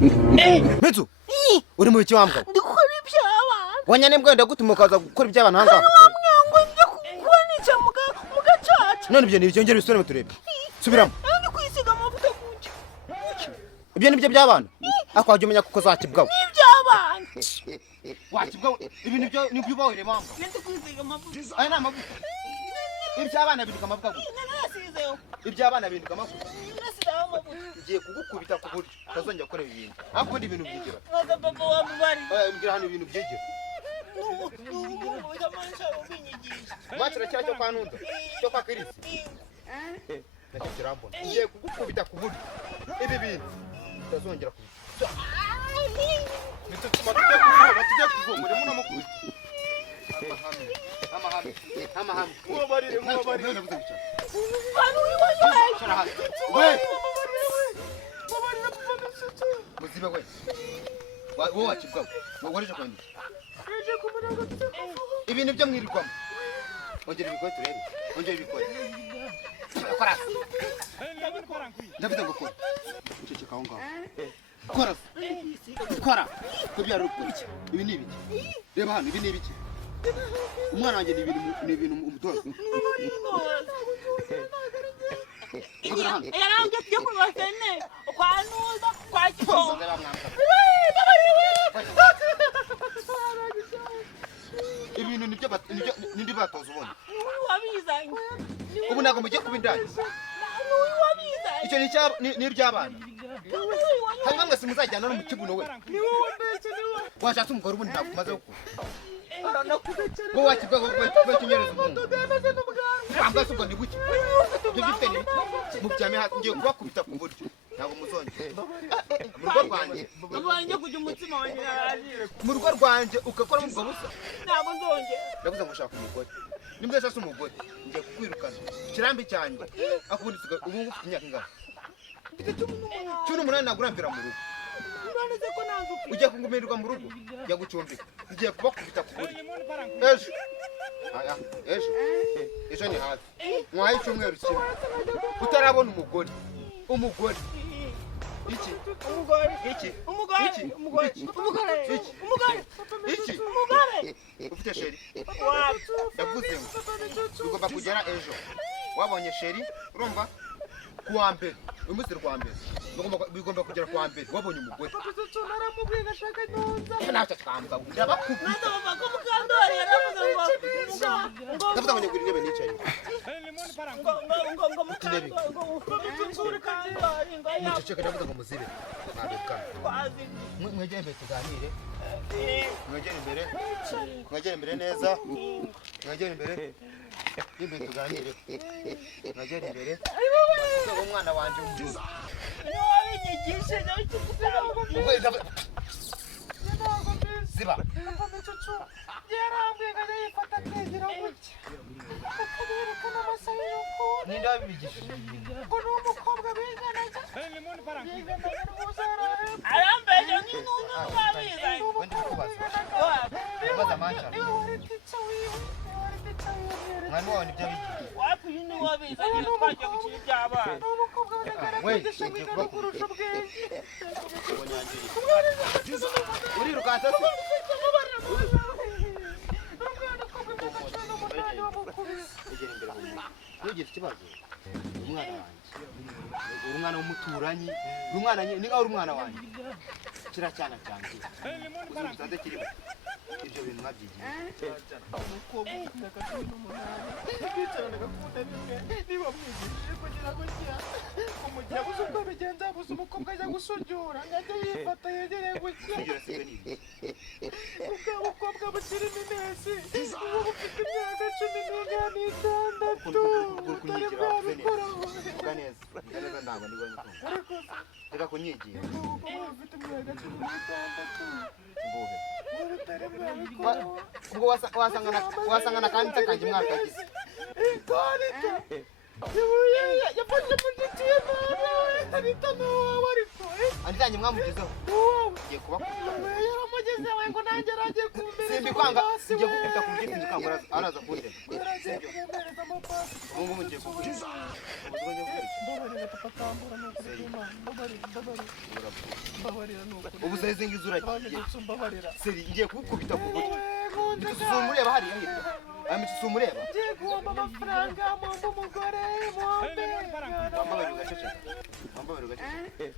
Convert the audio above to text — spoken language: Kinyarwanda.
Mitsu uri mu biki wambwa ndikora iby'abana wanyane mbwa ndagutuma ukaza gukora iby'abana hanga mwango njye kukonica mugacaca none ibyo nibyongera bisone turebe subiramo ndi kwisiga amavuta kunje ibyo nibyo by'abana akwaje umenya kuko zakibwaho n'iby'abana wakibwaho ibi nibyo bawire mamba ndi kwisiga amavuta aya namavuta iby'abana binduka amavuta nasizeho iby'abana binduka amavuta nasizeho amavuta ngiye kugukubita ku buryo utazongera gukora ibintu ariko ndi ibintu byigira nkaza papa wamubari mbwira hano ibintu byigira n'ubu utamancha ubinyigisha mwakira cya cyo kwa Nunda cyo kwa Kirisi nacyo kirambona ngiye kugukubita ku buryo ibi bintu utazongera kubikora nitutuma tujya kuvoma muri muno mukuru amahame mubabarire muzibe we wowe wakibwaho wakoresha kwandika ibintu byo mwirirwamo ongera ibikore turebe ongera ibikore kora ndavuze ngo kora uceceka aho ngaho kora kubyara urukuki ibi ni ibiki reba hano ibi ni ibiki umwana wanjye ni ibintu umutoza yarambye byo kubasene kwa Nunda kwa Kiko ibintu nibyo batoza ubona wabizanye ubu ntabwo mugiye kuba indaya wabizanye icyo ni iby'abana hanyuma mwese muzajyana no mu kibuno we washatse umugore ubundi ntabwo umaze gukura wowe wakibwaho wekinyereza umuntu wambaye se ubwo ni buke ibyo byifite ni mubyame hasi ngiye kubakubita ku buryo ntabwo muzongera mu rugo rwanjye abanjye kujya umutima wanjye yarajire mu rugo rwanjye ugakora ubwo busa ntabwo nzongera ndavuze ngo ushaka umugore nimba ese umugore ngiye kukwirukana ikirambi cyanjye akubundi ubu ngubu ufite imyaka ingana cumi n'umunani ntabwo uramvira mu rugo ugiye kungumirirwa mu rugo njya gucumbika ngiye kubakubita ku buryo ejo ni hafi mwahaye icyumweru kimwe utarabona umugore iki ufite sheri ndavuze ngo tugomba kugera ejo wabonye sheri urumva kuwa mbere umunsi rwa mbere bigomba kugera kuwa mbere wabonye umugore ntacyo twambwa ndabakubita ndavuga ngo nyagura intebe nicaye muceceke ndavuga ngo muzibe mwegere imbere tuganire mwegere imbere neza mwegere imbere imbere tuganire mwegere imbere umwana wanjye umbyuza ziba nindabibigishije ngo n'umukobwa biganaga arambeje n'intuntu twabizanye wenda kubaza mancha mwana wawe nibyo bigiye wapi yini wabizanye twajya gukina iby'abana we ngiye kubakurusha urirukansa se ntugire ikibazo umwana wanjye uri umwana w'umuturanyi uri umwana ni nkaho uri umwana wanjye kiriya cyana cyanjye uzi utaze kirimo ibyo bintu mwabyigiye umukobwa ufite imyaka 18 yicarana agakunda rimwe niba mwigishije kugira ngo njya umugira gusa uko bigenza gusa umukobwa ajya gusujura ngajya yifata yegereye gutya ubwo umukobwa bukiri iminesi uba ufite imyaka 16 utari bwabikoraho neza ntabwo ndi bwabikora reka kunyigira ufite imyaka 16 mbuhe utari bwabikoraho ubwo wasangana kandi kanjye mwakagize ikarita yafashe mushiki ye mwana arita n'uwawe ariko andijanye mwamugizeho uwawe ngiye kubakubita yaramujyanye yagize we ngo nanjye aragiye kumbereza simbi kwanga ngiye gukubita ku giti ndikangura araza kundema aragiye kumbereza amapasi ubu ngiye kukubita mbabarira papa tambura n'ukuri kw'Imana mbabarira n'ukuri ubu seze ngizura mbabarira seri ngiye kukubita ku giti ndisumureba hariya hirya amusumureba ngiye guhomba amafaranga mpomba umugore mpombe Mbabarira ugaceceka